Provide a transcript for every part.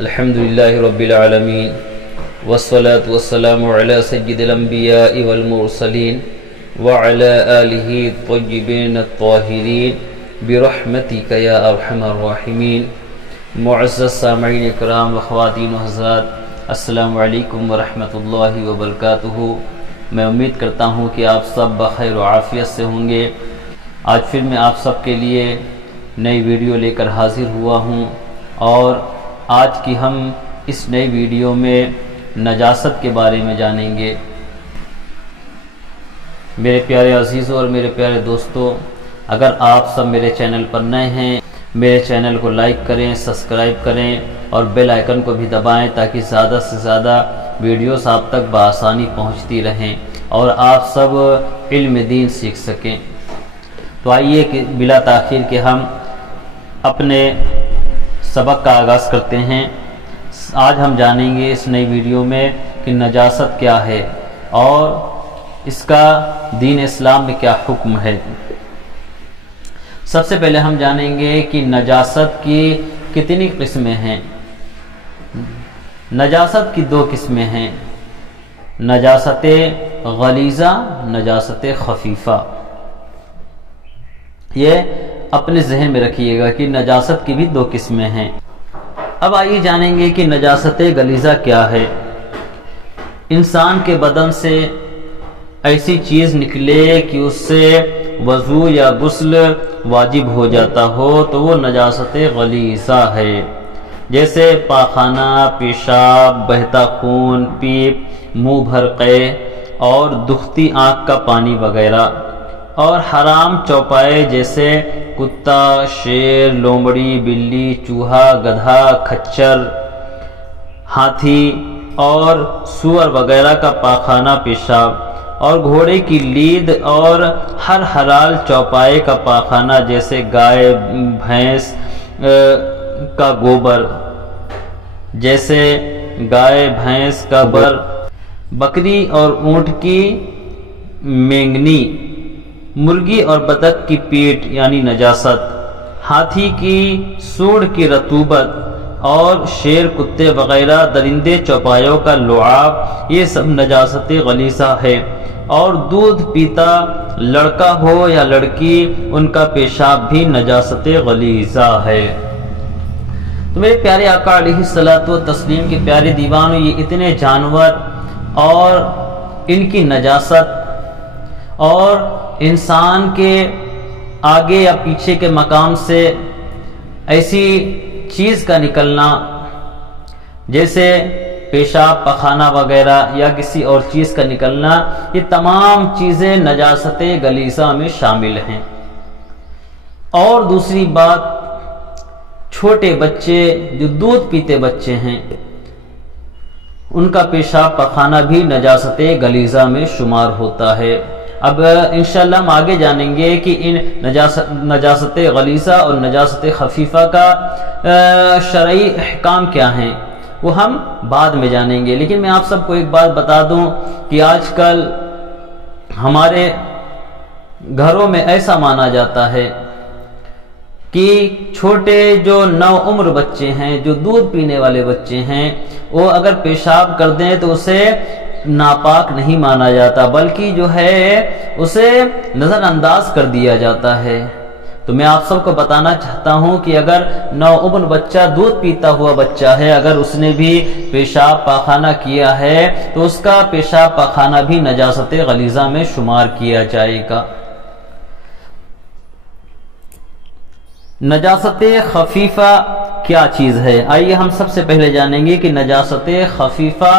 الحمدللہ رب العالمین والصلاة والسلام علی سید الانبیاء والمرسلین وعلی آلہ الطیبین الطاہرین برحمتک یا ارحم الراحمین۔ معزز سامعین اکرام و خواتین و حضرات، السلام علیکم ورحمۃ اللہ وبرکاتہ۔ میں امید کرتا ہوں کہ آپ سب بخیر و عافیت سے ہوں گے۔ آج پھر میں آپ سب کے لیے نئی ویڈیو لے کر حاضر ہوا ہوں، اور آج کی ہم اس نئی ویڈیو میں نجاست کے بارے میں جانیں گے۔ میرے پیارے عزیزوں اور میرے پیارے دوستوں، اگر آپ سب میرے چینل پر نئے ہیں، میرے چینل کو لائک کریں، سبسکرائب کریں اور بیل آئیکن کو بھی دبائیں تاکہ زیادہ سے زیادہ ویڈیوز آپ تک بآسانی پہنچتی رہیں اور آپ سب علم دین سیکھ سکیں۔ تو آئیے کہ بلا تاخیر کہ ہم اپنے سبق کا آغاز کرتے ہیں۔ آج ہم جانیں گے اس نئی ویڈیو میں کہ نجاست کیا ہے اور اس کا دین اسلام میں کیا حکم ہے۔ سب سے پہلے ہم جانیں گے کہ نجاست کی کتنی قسمیں ہیں۔ نجاست کی دو قسمیں ہیں، نجاست غلیظہ، نجاست خفیفہ۔ یہ اپنے ذہن میں رکھیے گا کہ نجاست کی بھی دو قسمیں ہیں۔ اب آئیے جانیں گے کہ نجاست غلیظہ کیا ہے۔ انسان کے بدن سے ایسی چیز نکلے کہ اس سے وضو یا غسل واجب ہو جاتا ہو تو وہ نجاست غلیظہ ہے، جیسے پاخانہ، پیشاب، بہتا خون، پیپ، منہ بھر قے اور دختی آنکھ کا پانی وغیرہ، اور حرام چوپائے جیسے کتا، شیر، لومڑی، بلی، چوہا، گدھا، کھچر، ہاتھی اور سور وغیرہ کا پاخانہ پیشاب، اور گھوڑے کی لید اور ہر حلال چوپائے کا پاخانہ جیسے گائے بھینس کا گوبر، جیسے گائے بھینس کا بر، بکری اور اونٹ کی مینگنی، مرغی اور بطخ کی پیٹ یعنی نجاست، ہاتھی کی سوڑ کی رطوبت اور شیر، کتے وغیرہ درندے چوپایوں کا لعاب، یہ سب نجاست غلیظہ ہے۔ اور دودھ پیتا لڑکا ہو یا لڑکی، ان کا پیشاب بھی نجاست غلیظہ ہے۔ تو میرے پیارے آقا علیہ الصلوۃ والتسلیم کے پیارے دیوانوں، یہ اتنے جانور اور ان کی نجاست اور انسان کے آگے یا پیچھے کے مقام سے ایسی چیز کا نکلنا جیسے پیشاب، پخانہ وغیرہ یا کسی اور چیز کا نکلنا، یہ تمام چیزیں نجاست غلیظہ میں شامل ہیں۔ اور دوسری بات، چھوٹے بچے جو دودھ پیتے بچے ہیں، ان کا پیشاب پخانہ بھی نجاست غلیظہ میں شمار ہوتا ہے۔ اب انشاءاللہ ہم آگے جانیں گے کہ ان نجاست غلیظہ اور نجاست خفیفہ کا شرعی احکام کیا ہیں، وہ ہم بعد میں جانیں گے۔ لیکن میں آپ سب کو ایک بات بتا دوں کہ آج کل ہمارے گھروں میں ایسا مانا جاتا ہے کہ چھوٹے جو نو عمر بچے ہیں، جو دودھ پینے والے بچے ہیں، وہ اگر پیشاب کر دیں تو اسے ناپاک نہیں مانا جاتا، بلکہ جو ہے اسے نظر انداز کر دیا جاتا ہے۔ تو میں آپ سب کو بتانا چاہتا ہوں کہ اگر نوعمر بچہ، دودھ پیتا ہوا بچہ ہے، اگر اس نے بھی پیشاب پاخانہ کیا ہے تو اس کا پیشاب پاخانہ بھی نجاست غلیظہ میں شمار کیا جائے گا۔ نجاست خفیفہ کیا چیز ہے؟ آئیے ہم سب سے پہلے جانیں گے کہ نجاست خفیفہ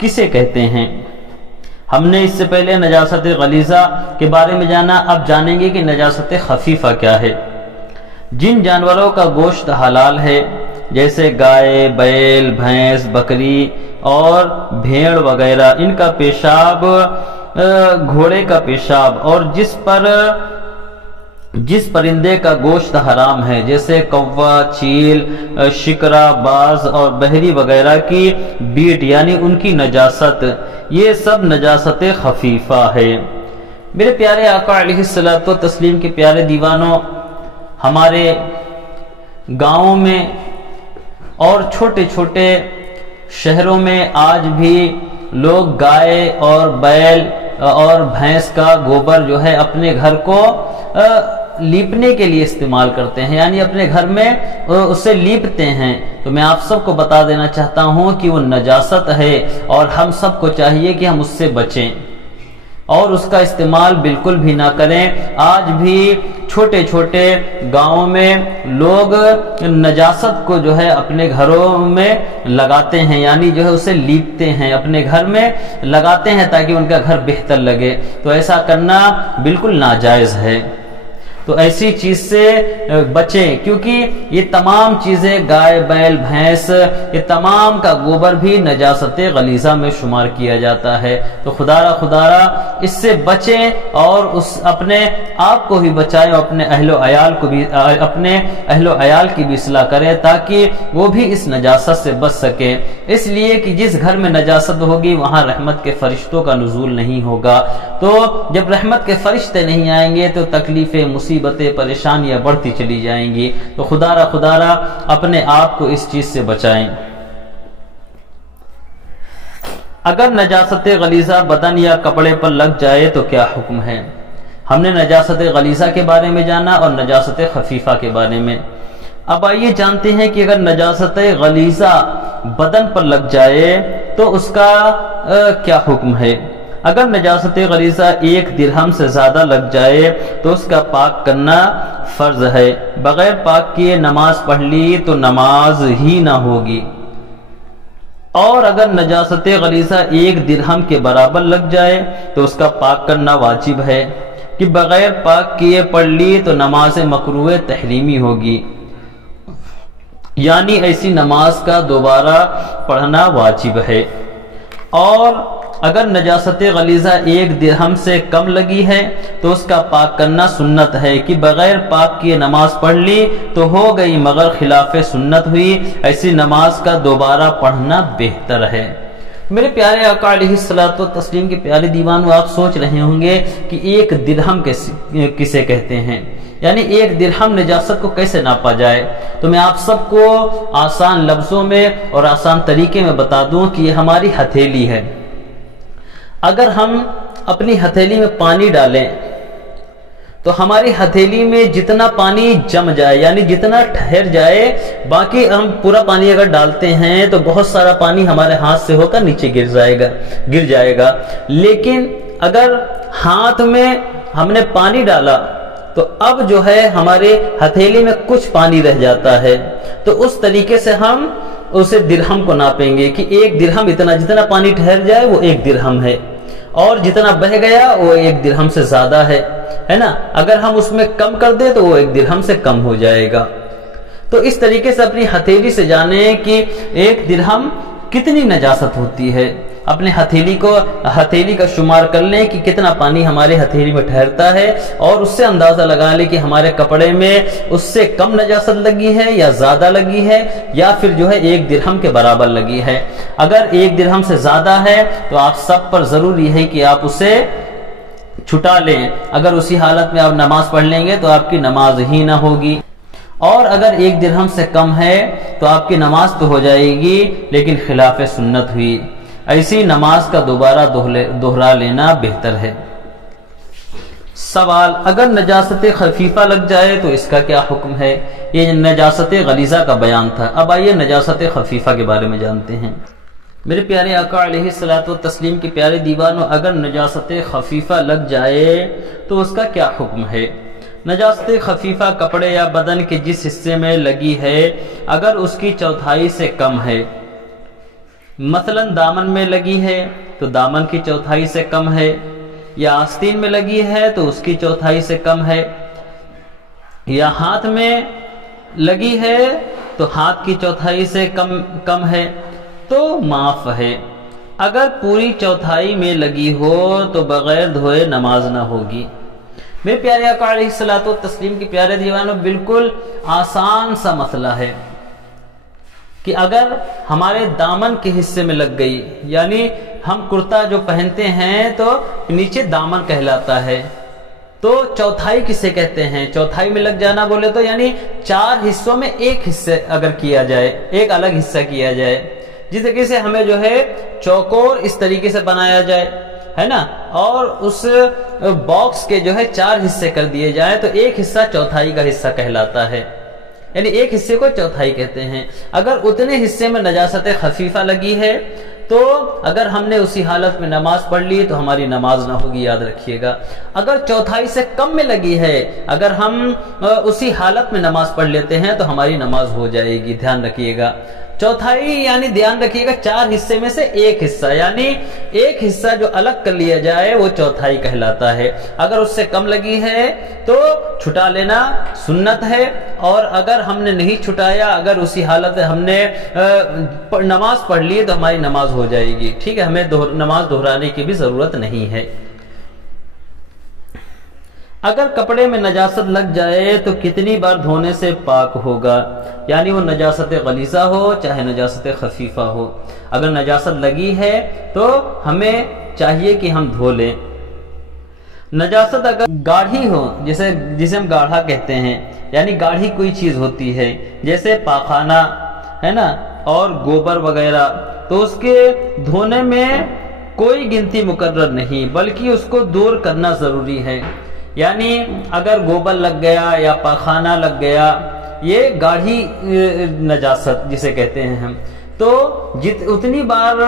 کسے کہتے ہیں۔ ہم نے اس سے پہلے نجاست غلیظہ کے بارے میں جانا، اب جانیں گے کہ نجاست خفیفہ کیا ہے۔ جن جانوروں کا گوشت حلال ہے جیسے گائے، بیل، بھینس، بکری اور بھیڑ وغیرہ، ان کا پیشاب، گھوڑے کا پیشاب، اور جس پرندے کا گوشت حرام ہے جیسے کوا، چیل، شکرا، باز اور بحری وغیرہ کی بیٹ یعنی ان کی نجاست، یہ سب نجاست خفیفہ ہے۔ میرے پیارے آقا علیہ الصلوۃ والتسلیم کے پیارے دیوانوں، ہمارے گاؤں میں اور چھوٹے چھوٹے شہروں میں آج بھی لوگ گائے اور بیل اور بھینس کا گوبر جو ہے اپنے گھر کو لیپنے کے لیے استعمال کرتے ہیں، یعنی اپنے گھر میں اسے لیپتے ہیں۔ تو میں آپ سب کو بتا دینا چاہتا ہوں کہ وہ نجاست ہے اور ہم سب کو چاہیے کہ ہم اس سے بچیں اور اس کا استعمال بالکل بھی نہ کریں۔ آج بھی چھوٹے چھوٹے گاؤں میں لوگ نجاست کو جو ہے اپنے گھروں میں لگاتے ہیں، یعنی جو ہے اسے لیپتے ہیں، اپنے گھر میں لگاتے ہیں تاکہ ان کا گھر بہتر لگے۔ تو ایسا کرنا بالکل ناجائز ہے، تو ایسی چیز سے بچیں، کیونکہ یہ تمام چیزیں گائے بیل بھینس یہ تمام کا گوبر بھی نجاست غلیظہ میں شمار کیا جاتا ہے۔ تو خدا اس سے بچیں اور اپنے آپ کو بھی بچائیں اور اپنے اہل و عیال کی بھی اصلاح کریں تاکہ وہ بھی اس نجاست سے بچ سکیں، اس لیے کہ جس گھر میں نجاست ہوگی وہاں رحمت کے فرشتوں کا نزول نہیں ہوگا۔ تو جب رحمت کے فرشتے نہیں آئیں گے تو تکلیفیں مصیبتیں پریشانیاں بڑھتی چلی جائیں گی۔ تو خدا را اپنے آپ کو اس چیز سے بچائیں۔ اگر نجاست غلیظہ بدن یا کپڑے پر لگ جائے تو کیا حکم ہے؟ ہم نے نجاست غلیظہ کے بارے میں جانا اور نجاست خفیفہ کے بارے میں۔ اب آئیے جانتے ہیں کہ اگر نجاست غلیظہ بدن پر لگ جائے تو اس کا کیا حکم ہے۔ اگر نجاست غلیظہ 1 درہم سے زیادہ لگ جائے تو اس کا پاک کرنا فرض ہے، بغیر پاک کیے نماز پڑھ لی تو نماز ہی نہ ہوگی۔ اور اگر نجاست غلیظہ 1 درہم کے برابر لگ جائے تو اس کا پاک کرنا واجب ہے کہ بغیر پاک کیے پڑھ لی تو نماز مکروہ تحریمی ہوگی، یعنی ایسی نماز کا دوبارہ پڑھنا واجب ہے۔ اور اگر نجاست غلیظہ 1 درہم سے کم لگی ہے تو اس کا پاک کرنا سنت ہے کہ بغیر پاک کیے نماز پڑھ لی تو ہو گئی مگر خلاف سنت ہوئی، ایسی نماز کا دوبارہ پڑھنا بہتر ہے۔ میرے پیارے آقا علیہ الصلوۃ والتسلیم کے پیارے دیوانوں، آپ سوچ رہے ہوں گے کہ 1 درہم کسے کہتے ہیں، یعنی 1 درہم نجاست کو کیسے ناپا جائے؟ تو میں آپ سب کو آسان لفظوں میں اور آسان طریقے میں بتا دوں کہ یہ ہماری ہتھیلی ہے۔ اگر ہم اپنی ہتھیلی میں پانی ڈالیں تو ہماری ہتھیلی میں جتنا پانی جم جائے، یعنی جتنا ٹھہر جائے، باقی ہم پورا پانی اگر ڈالتے ہیں تو بہت سارا پانی ہمارے ہاتھ سے ہو کر نیچے گر جائے گا۔ لیکن اگر ہاتھ میں ہم نے پانی ڈالا تو اب جو ہے ہمارے ہتھیلی میں کچھ پانی رہ جاتا ہے، تو اس طریقے سے ہم اسے درہم کو ناپیں گے کہ 1 درہم جتنا پانی ٹھہر جائے وہ 1 درہم ہے، اور جتنا بہہ گیا وہ 1 درہم سے زیادہ ہے نا۔ اگر ہم اس میں کم کر دیں تو وہ 1 درہم سے کم ہو جائے گا۔ تو اس طریقے سے اپنی ہتھیلی سے جانیں کہ 1 درہم کتنی نجاست ہوتی ہے، اپنے ہتھیلی کا شمار کر لیں کہ کتنا پانی ہمارے ہتھیلی میں ٹھہرتا ہے، اور اس سے اندازہ لگا لیں کہ ہمارے کپڑے میں اس سے کم نجاست لگی ہے یا زیادہ لگی ہے، یا پھر جو ہے 1 درہم کے برابر لگی ہے۔ اگر 1 درہم سے زیادہ ہے تو آپ سب پر ضروری ہے کہ آپ اسے چھٹا لیں، اگر اسی حالت میں آپ نماز پڑھ لیں گے تو آپ کی نماز ہی نہ ہوگی، اور اگر 1 درہم سے کم ہے تو آپ کی نماز تو ہو جائے گی لیکن خلاف سنت ہوئی، ایسی نماز کا دوبارہ دوہرا لینا بہتر ہے۔ سوال، اگر نجاست خفیفہ لگ جائے تو اس کا کیا حکم ہے؟ یہ نجاست غلیظہ کا بیان تھا، اب آئیے نجاست خفیفہ کے بارے میں جانتے ہیں۔ میرے پیارے آقا علیہ الصلوۃ والتسلیم کے پیارے دیوانوں، اگر نجاست خفیفہ لگ جائے تو اس کا کیا حکم ہے؟ نجاست خفیفہ کپڑے یا بدن کے جس حصے میں لگی ہے اگر اس کی چوتھائی سے کم ہے، مثلا دامن میں لگی ہے تو دامن کی چوتھائی سے کم ہے، یا آستین میں لگی ہے تو اس کی چوتھائی سے کم ہے، یا ہاتھ میں لگی ہے تو ہاتھ کی چوتھائی سے کم ہے تو معاف ہے۔ اگر پوری چوتھائی میں لگی ہو تو بغیر دھوئے نماز نہ ہوگی۔ میرے پیارے آقا علیہ الصلوۃ والتسلیم کے پیارے دیوانوں، بالکل آسان سا مسئلہ ہے کہ اگر ہمارے دامن کے حصے میں لگ گئی، یعنی ہم کرتا جو پہنتے ہیں تو نیچے دامن کہلاتا ہے، تو چوتھائی کسے کہتے ہیں؟ چوتھائی میں لگ جانا بولے تو یعنی 4 حصوں میں ایک حصے اگر کیا جائے، ایک الگ حصہ کیا جائے، جس طریقے سے ہمیں جو ہے چوکور اس طریقے سے بنایا جائے، ہے نا، اور اس باکس کے جو ہے 4 حصے کر دیے جائے تو ایک حصہ چوتھائی کا حصہ کہلاتا ہے، یعنی ایک حصے کو چوتھائی کہتے ہیں۔ اگر اتنے حصے میں نجاست خفیفہ لگی ہے تو اگر ہم نے اسی حالت میں نماز پڑھ لی تو ہماری نماز نہ ہوگی، یاد رکھیے گا۔ اگر چوتھائی سے کم میں لگی ہے، اگر ہم اسی حالت میں نماز پڑھ لیتے ہیں تو ہماری نماز ہو جائے گی، دھیان رکھیے گا۔ چوتھائی یعنی دھیان رکھیے گا 4 حصے میں سے ایک حصہ، یعنی ایک حصہ جو الگ کر لیا جائے وہ چوتھائی کہلاتا ہے۔ اگر اس سے کم لگی ہے تو چھٹا لینا سنت ہے، اور اگر ہم نے نہیں چھٹایا، اگر اسی حالت ہم نے نماز پڑھ لی تو ہماری نماز ہو جائے گی، ٹھیک ہے، ہمیں نماز دہرانے کی بھی ضرورت نہیں ہے۔ اگر کپڑے میں نجاست لگ جائے تو کتنی بار دھونے سے پاک ہوگا؟ یعنی وہ نجاست غلیظہ ہو چاہے نجاست خفیفہ ہو، اگر نجاست لگی ہے تو ہمیں چاہیے کہ ہم دھو لیں۔ نجاست اگر گاڑھی ہو، جسے ہم گاڑھا کہتے ہیں، یعنی گاڑھی کوئی چیز ہوتی ہے جیسے پاخانہ ہے نا اور گوبر وغیرہ، تو اس کے دھونے میں کوئی گنتی مقرر نہیں، بلکہ اس کو دور کرنا ضروری ہے۔ یعنی اگر گوبر لگ گیا یا پاخانہ لگ گیا، یہ گاڑھی نجاست جسے کہتے ہیں ہم، تو اتنی بار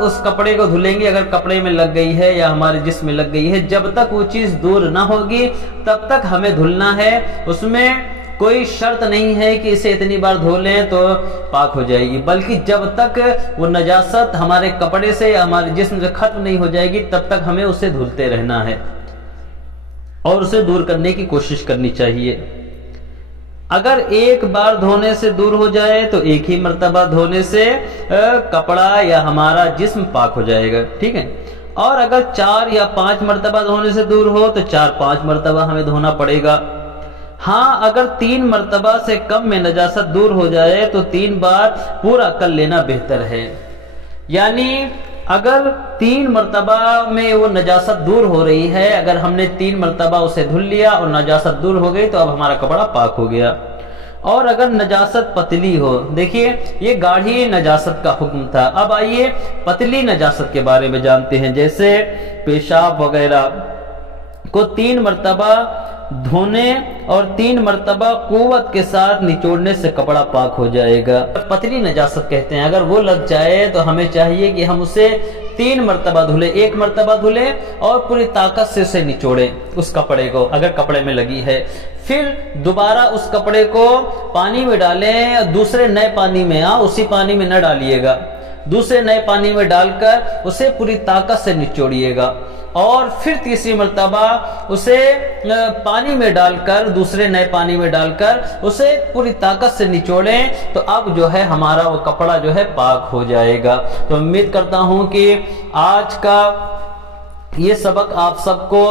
اس کپڑے کو دھلیں گے، اگر کپڑے میں لگ گئی ہے یا ہمارے جسم میں لگ گئی ہے، جب تک وہ چیز دور نہ ہوگی تب تک ہمیں دھلنا ہے۔ اس میں کوئی شرط نہیں ہے کہ اسے اتنی بار دھو لیں تو پاک ہو جائے گی، بلکہ جب تک وہ نجاست ہمارے کپڑے سے یا ہمارے جسم سے ختم نہیں ہو جائے گی تب تک ہمیں اسے دھلتے رہنا ہے اور اسے دور کرنے کی کوشش کرنی چاہیے۔ اگر ایک بار دھونے سے دور ہو جائے تو ایک ہی مرتبہ دھونے سے کپڑا یا ہمارا جسم پاک ہو جائے گا، ٹھیک ہے، اور اگر 4 یا 5 مرتبہ دھونے سے دور ہو تو 4-5 مرتبہ ہمیں دھونا پڑے گا۔ ہاں، اگر 3 مرتبہ سے کم میں نجاست دور ہو جائے تو 3 بار پورا کر لینا بہتر ہے۔ یعنی اگر 3 مرتبہ میں وہ نجاست دور ہو رہی ہے، اگر ہم نے 3 مرتبہ اسے دھل لیا اور نجاست دور ہو گئی تو اب ہمارا کپڑا پاک ہو گیا۔ اور اگر نجاست پتلی ہو، دیکھیے یہ گاڑھی نجاست کا حکم تھا، اب آئیے پتلی نجاست کے بارے میں جانتے ہیں۔ جیسے پیشاب وغیرہ کو 3 مرتبہ دھونے اور 3 مرتبہ قوت کے ساتھ نچوڑنے سے کپڑا پاک ہو جائے گا، پتلی نجاست کہتے ہیں۔ اگر وہ لگ جائے تو ہمیں چاہیے کہ ہم اسے 3 مرتبہ دھلیں، 1 مرتبہ دھلیں اور پوری طاقت سے اسے نچوڑیں اس کپڑے کو، اگر کپڑے میں لگی ہے۔ پھر دوبارہ اس کپڑے کو پانی میں ڈالیں، دوسرے نئے پانی میں، اسی پانی میں نہ ڈالیے گا، دوسرے نئے پانی میں ڈال کر اسے پوری طاقت سے نچوڑیے گا، اور پھر تیسری مرتبہ اسے پانی میں ڈال کر، دوسرے نئے پانی میں ڈال کر اسے پوری طاقت سے نچوڑیں، تو اب جو ہے ہمارا وہ کپڑا جو ہے پاک ہو جائے گا۔ تو امید کرتا ہوں کہ آج کا یہ سبق آپ سب کو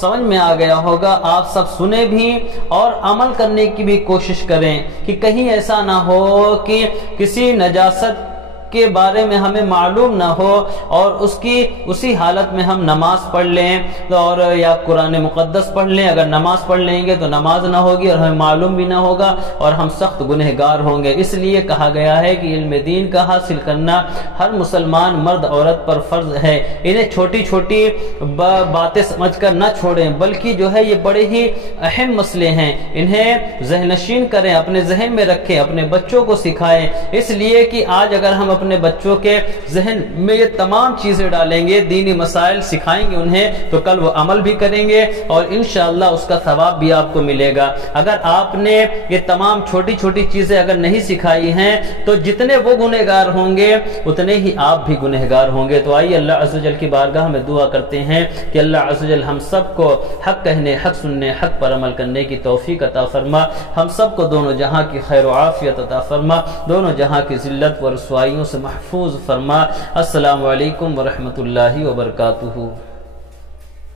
سمجھ میں آ گیا ہوگا، آپ سب سنیں بھی اور عمل کرنے کی بھی کوشش کریں کہ کہیں ایسا نہ ہو کہ کسی نجاست کے بارے میں ہمیں معلوم نہ ہو اور اسی حالت میں ہم نماز پڑھ لیں اور یا قرآن مقدس پڑھ لیں۔ اگر نماز پڑھ لیں گے تو نماز نہ ہوگی اور ہمیں معلوم بھی نہ ہوگا اور ہم سخت گنہگار ہوں گے۔ اس لیے کہا گیا ہے کہ علم دین کا حاصل کرنا ہر مسلمان مرد عورت پر فرض ہے۔ انہیں چھوٹی چھوٹی باتیں سمجھ کر نہ چھوڑیں، بلکہ جو ہے یہ بڑے ہی اہم مسئلے ہیں، انہیں ذہن نشین کریں، اپنے ذہن میں رکھیں، اپنے بچوں کو سکھائیں۔ اس لیے کہ آج اگر ہم اپنے بچوں کے ذہن میں یہ تمام چیزیں ڈالیں گے، دینی مسائل سکھائیں گے انہیں، تو کل وہ عمل بھی کریں گے اور انشاءاللہ اس کا ثواب بھی آپ کو ملے گا۔ اگر آپ نے یہ تمام چھوٹی چھوٹی چیزیں اگر نہیں سکھائی ہیں تو جتنے وہ گنہگار ہوں گے اتنے ہی آپ بھی گنہگار ہوں گے۔ تو آئیے اللہ عز و جل کی بارگاہ میں دعا کرتے ہیں کہ اللہ عز و جل ہم سب کو حق کہنے، حق سننے، حق پر عمل کرنے کی توفیق عطا فرما، ہم سب کو دونوں جہاں کی خیر و عافیت عطا فرما، دونوں جہاں کی ذلت و رسوائیوں سے محفوظ فرما۔ السلام علیکم ورحمۃ اللہ وبرکاتہ۔